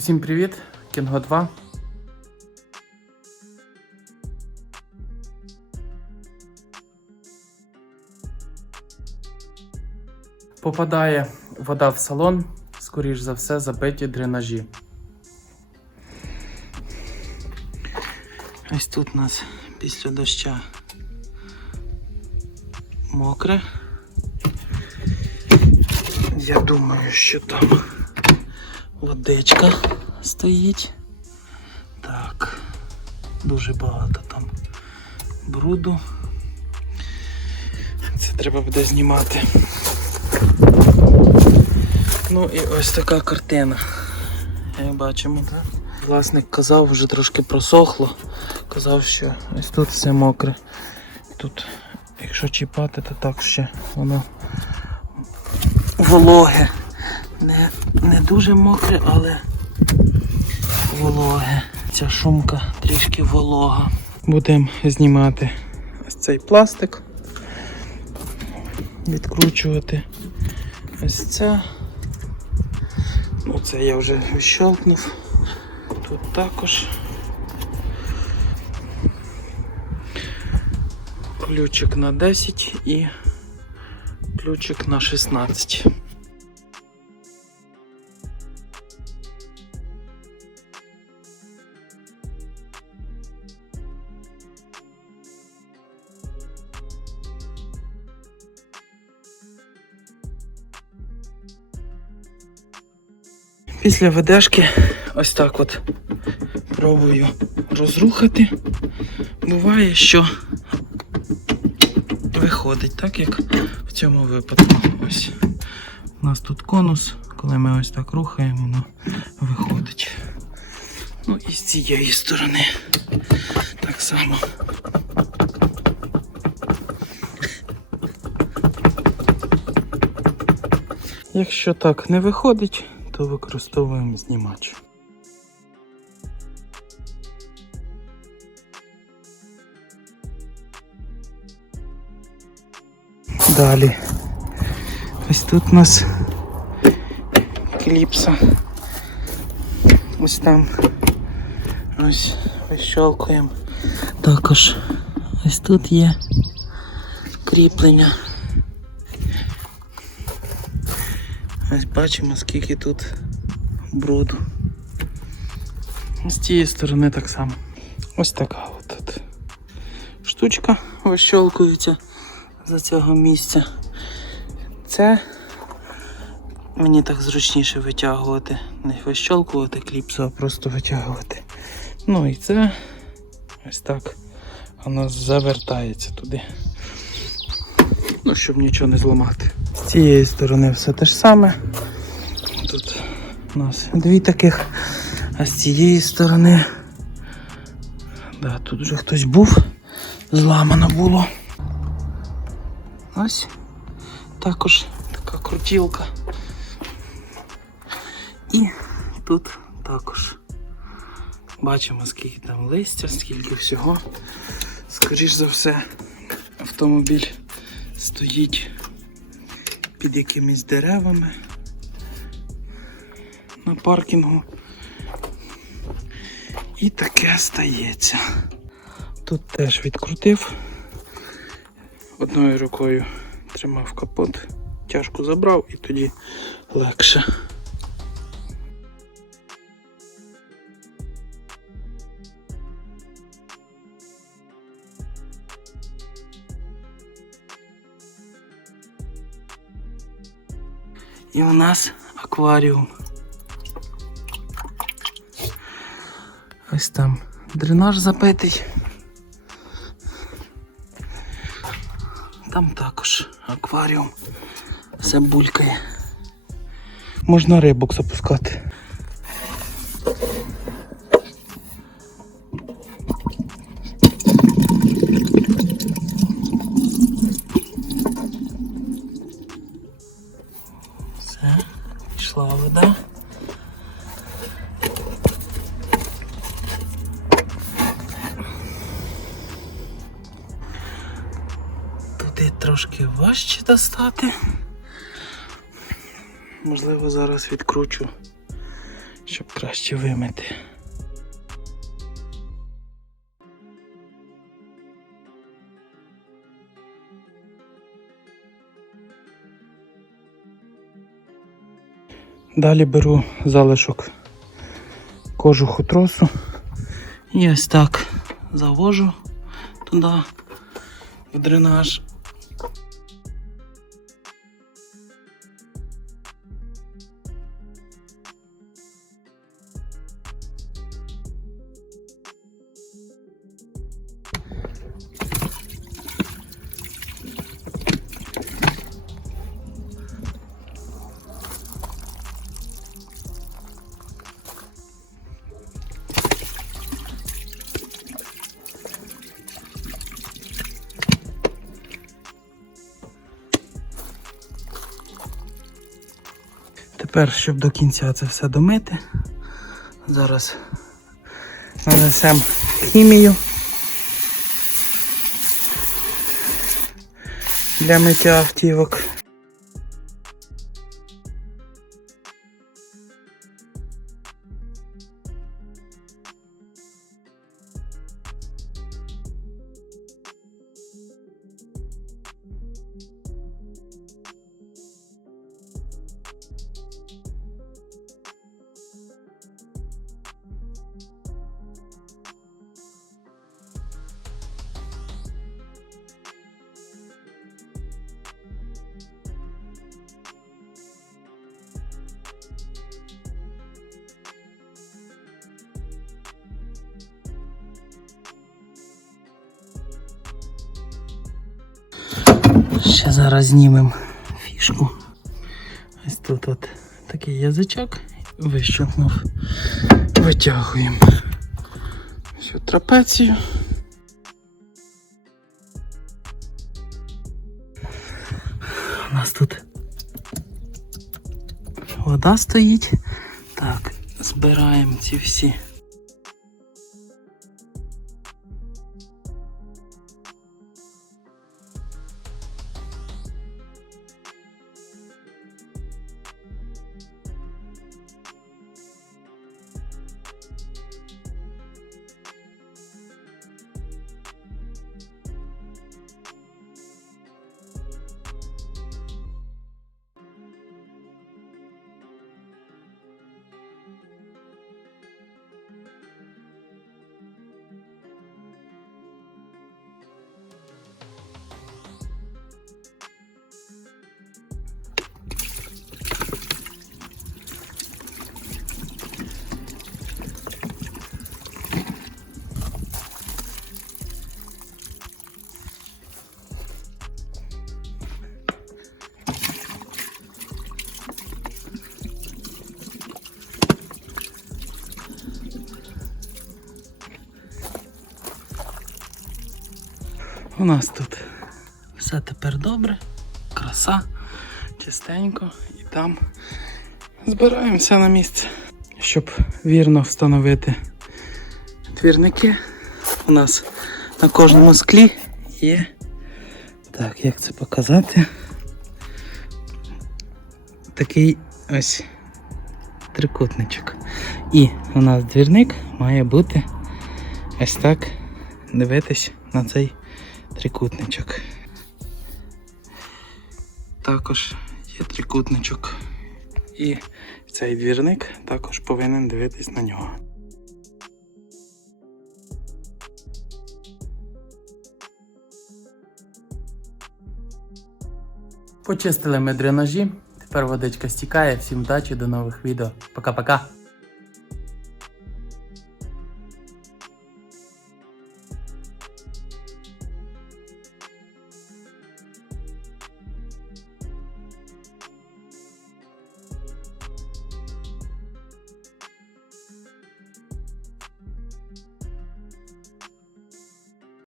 Усім привіт, Кінго 2. Попадає вода в салон, скоріш за все, забиті дренажі. Ось тут у нас після доща мокре. Я думаю, що там водичка стоїть. Так, дуже багато там бруду. Це треба буде знімати. Ну і ось така картина. Як бачимо, так? власник казав, вже трошки просохло. Казав, що ось тут все мокре. Тут, якщо чіпати, то так ще воно вологе. Не, не дуже мокре, але вологе. Ця шумка трішки волога. Будемо знімати ось цей пластик. Відкручувати ось це. Ну це я вже щелкнув. Тут також. Ключик на 10 і ключик на 16. Після ведешки ось так от пробую розрухати. Буває, що виходить, так як в цьому випадку. Ось у нас тут конус, коли ми ось так рухаємо, воно виходить. Ну і з цієї сторони так само. Якщо так не виходить, то використовуємо знімач. Далі. Ось тут у нас кліпса. Ось там. Ось вищолкуємо. Також ось тут є кріплення. Ось бачимо, скільки тут бруду. З цієї сторони так само. Ось така от тут штучка вищолкується за цього місця. Це мені так зручніше витягувати. Не вищолкувати кліпсу, а просто витягувати. Ну і це ось так воно завертається туди. Ну, щоб нічого не зламати. З цієї сторони все те ж саме. Тут у нас дві таких, а з цієї сторони. Да, тут вже хтось був, зламано було. Ось також така крутілка. І тут також бачимо, скільки там листя, скільки всього. Скоріш за все, автомобіль стоїть під якимись деревами на паркінгу. І таке стається. Тут теж відкрутив. Одною рукою тримав капот, тяжко забрав і тоді легше. І у нас акваріум. Ось там дренаж запитий. Там також акваріум. Все булькає. Можна рибок запускати. Пішла вода. Туди трошки важче достати. Можливо, зараз відкручу щоб краще вимити. Далі беру залишок кожуху тросу і ось так завожу туди в дренаж. Тепер, щоб до кінця це все домити, зараз нанесемо хімію для миття автівок. Ще зараз знімемо фішку. Ось тут от такий язичок вищухнув. Витягуємо всю трапецію. У нас тут вода стоїть. Так, збираємо ці всі. У нас тут все тепер добре, краса, чистенько і там збираємося на місце, щоб вірно встановити двірники. У нас на кожному склі є. Так, як це показати? Такий ось трикутничок. І у нас двірник має бути ось так дивитись на цей трикутничок. Також є трикутничок. І цей двірник також повинен дивитись на нього. Почистили ми дренажі. Тепер водичка стікає. Всім вдачі, до нових відео. Пока-пока.